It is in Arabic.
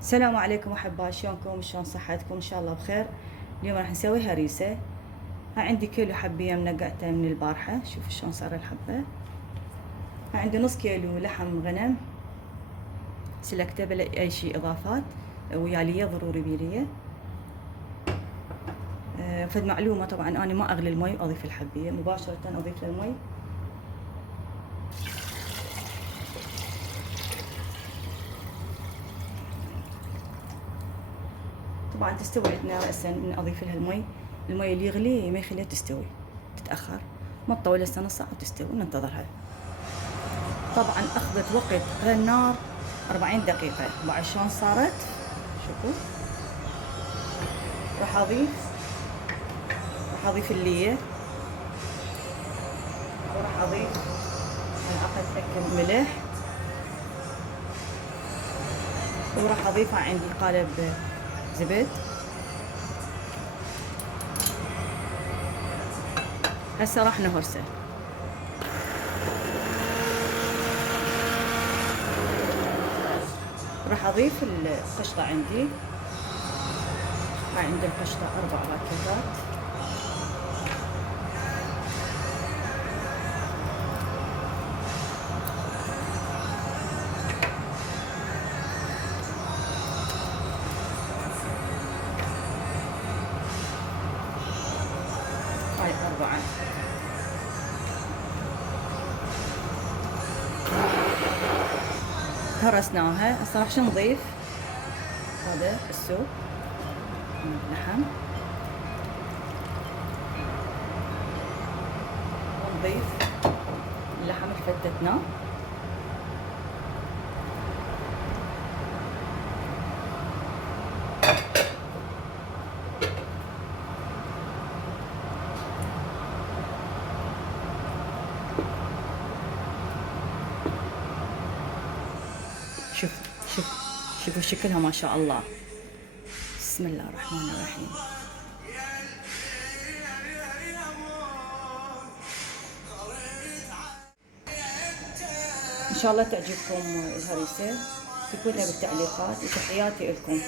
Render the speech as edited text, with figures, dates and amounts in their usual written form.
السلام عليكم احبائي، شلونكم؟ شلون صحتكم؟ ان شاء الله بخير. اليوم راح نسوي هريسه. ها عندي كيلو حبيه منقعته من البارحه، شوفوا شلون صار الحبه. ها عندي نص كيلو لحم غنم سلكته بلا اي شيء اضافات، وياليه ضروري بيليه. فد معلومه، طبعا انا ما اغلي المي اضيف الحبيه مباشره، اضيف المي. طبعا تستوي عندنا راسا من اضيف لها المي. المي اللي يغلي ما يخليها تستوي، تتاخر، ما تطول هسه نص ساعه وتستوي وننتظرها. طبعا اخذت وقت على النار 40 دقيقة. بعد شلون صارت، شوفوا. راح اضيف اللية، وراح اضيف ملعقة اكل ملح، وراح اضيفها عندي قالب زبد. هسه راح نهرسه. راح اضيف القشطة عندي. عندي القشطة 4 باكيتات. هاي 4. هرسناها. هسه راح شو نضيف؟ هذا السوق من اللحم، ونضيف اللحم اللي فتتناه. شوف شوف شوفوا شكلها ما شاء الله. بسم الله الرحمن الرحيم. ان شاء الله تعجبكم الهريسه، اكتبوا لنا بالتعليقات، وتحياتي لكم.